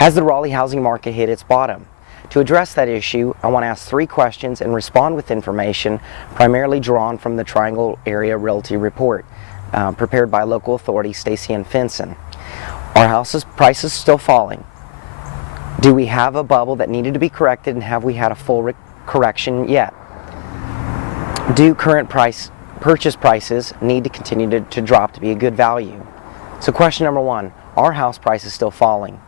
Has the Raleigh housing market hit its bottom? To address that issue, I want to ask 3 questions and respond with information primarily drawn from the Triangle Area Realty Report, prepared by local authority Stacy and Finson. Are houses prices still falling? Do we have a bubble that needed to be corrected, and have we had a full correction yet? Do current purchase prices need to continue to drop to be a good value? So question number 1, are house prices still falling?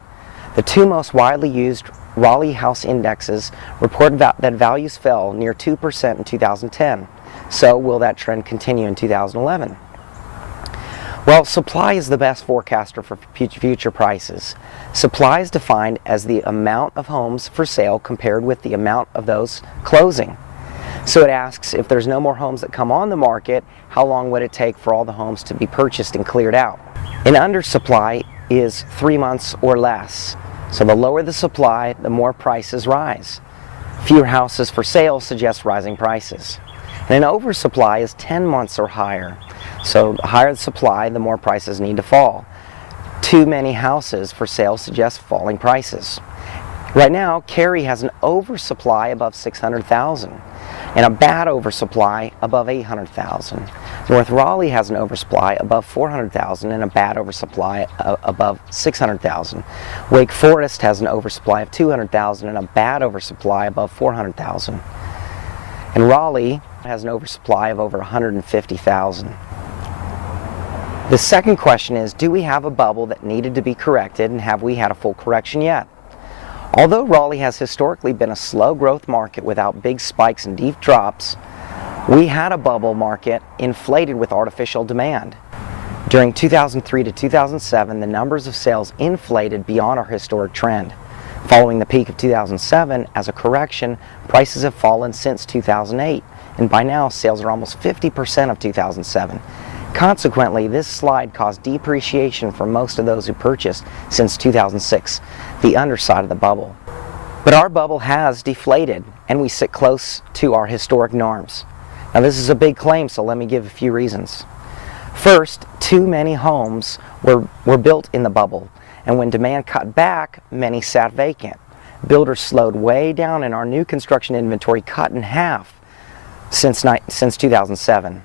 The 2 most widely used Raleigh house indexes report that values fell near 2% in 2010. So will that trend continue in 2011? Well, supply is the best forecaster for future prices. Supply is defined as the amount of homes for sale compared with the amount of those closing. So it asks, if there's no more homes that come on the market, how long would it take for all the homes to be purchased and cleared out? An undersupply is 3 months or less. So the lower the supply, the more prices rise. Fewer houses for sale suggests rising prices. And an oversupply is 10 months or higher. So the higher the supply, the more prices need to fall. Too many houses for sale suggests falling prices. Right now, Cary has an oversupply above 600,000 and a bad oversupply above 800,000. North Raleigh has an oversupply above 400,000 and a bad oversupply above 600,000. Wake Forest has an oversupply of 200,000 and a bad oversupply above 400,000. And Raleigh has an oversupply of over 150,000. The second question is, do we have a bubble that needed to be corrected, and have we had a full correction yet? Although Raleigh has historically been a slow growth market without big spikes and deep drops, we had a bubble market inflated with artificial demand. During 2003 to 2007, the numbers of sales inflated beyond our historic trend. Following the peak of 2007, as a correction, prices have fallen since 2008, and by now sales are almost 50% of 2007. Consequently, this slide caused depreciation for most of those who purchased since 2006, the underside of the bubble. But our bubble has deflated, and we sit close to our historic norms. Now, this is a big claim, so let me give a few reasons. First, too many homes were built in the bubble, and when demand cut back, many sat vacant. Builders slowed way down, and our new construction inventory cut in half since 2007.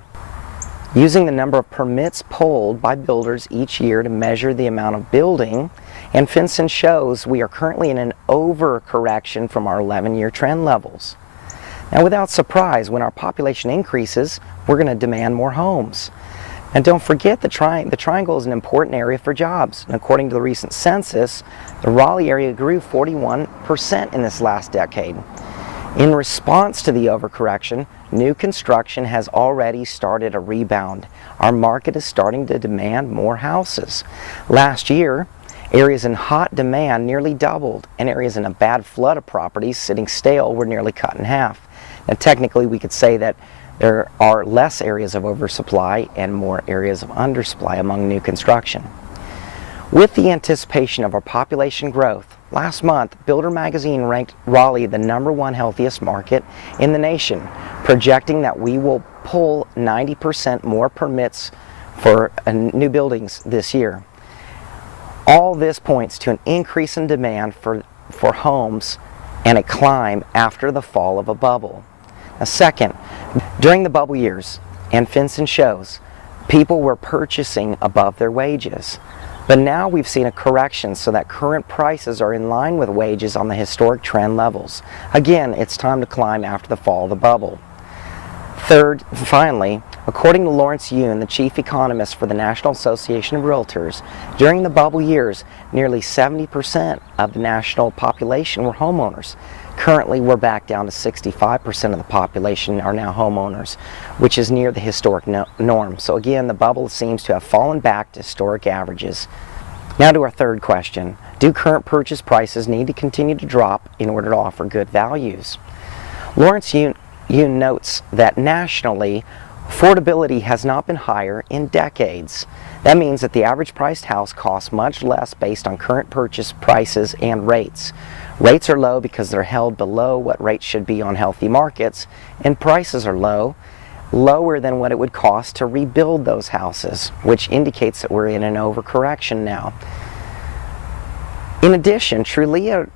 Using the number of permits pulled by builders each year to measure the amount of building, and Finson shows we are currently in an overcorrection from our 11-year trend levels. Now, without surprise, when our population increases, we're going to demand more homes. And don't forget, the Triangle is an important area for jobs. And according to the recent census, the Raleigh area grew 41% in this last decade. In response to the overcorrection, new construction has already started a rebound. Our market is starting to demand more houses. Last year, areas in hot demand nearly doubled, and areas in a bad flood of properties sitting stale were nearly cut in half. Now, technically, we could say that there are less areas of oversupply and more areas of undersupply among new construction. With the anticipation of our population growth, last month, Builder Magazine ranked Raleigh the #1 healthiest market in the nation, projecting that we will pull 90% more permits for new buildings this year. All this points to an increase in demand for homes and a climb after the fall of a bubble. Now, second, during the bubble years, and Finson shows, people were purchasing above their wages. But now we've seen a correction so that current prices are in line with wages on the historic trend levels. Again, it's time to climb after the fall of the bubble. Third, finally, according to Lawrence Yun, the chief economist for the National Association of Realtors, during the bubble years, nearly 70% of the national population were homeowners. Currently, we're back down to 65% of the population are now homeowners, which is near the historic norm. So again, the bubble seems to have fallen back to historic averages. Now to our third question. Do current purchase prices need to continue to drop in order to offer good values? Lawrence Yun notes that nationally, affordability has not been higher in decades. That means that the average priced house costs much less based on current purchase prices and rates. Rates are low because they're held below what rates should be on healthy markets, and prices are low, lower than what it would cost to rebuild those houses, which indicates that we're in an overcorrection now. In addition, Trulia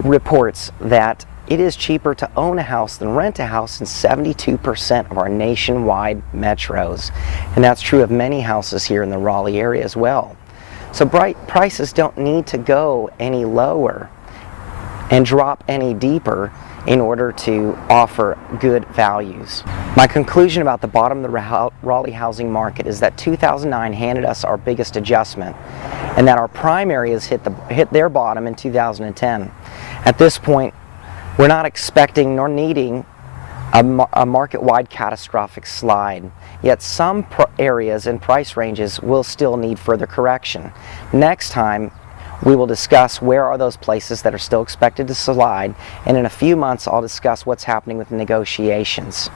reports that it is cheaper to own a house than rent a house in 72% of our nationwide metros. And that's true of many houses here in the Raleigh area as well. So prices don't need to go any lower and drop any deeper in order to offer good values. My conclusion about the bottom of the Raleigh housing market is that 2009 handed us our biggest adjustment, and that our prime areas hit their bottom in 2010. At this point, we're not expecting nor needing a market-wide catastrophic slide, yet some areas and price ranges will still need further correction. Next time, we will discuss where are those places that are still expected to slide, and in a few months I'll discuss what's happening with negotiations.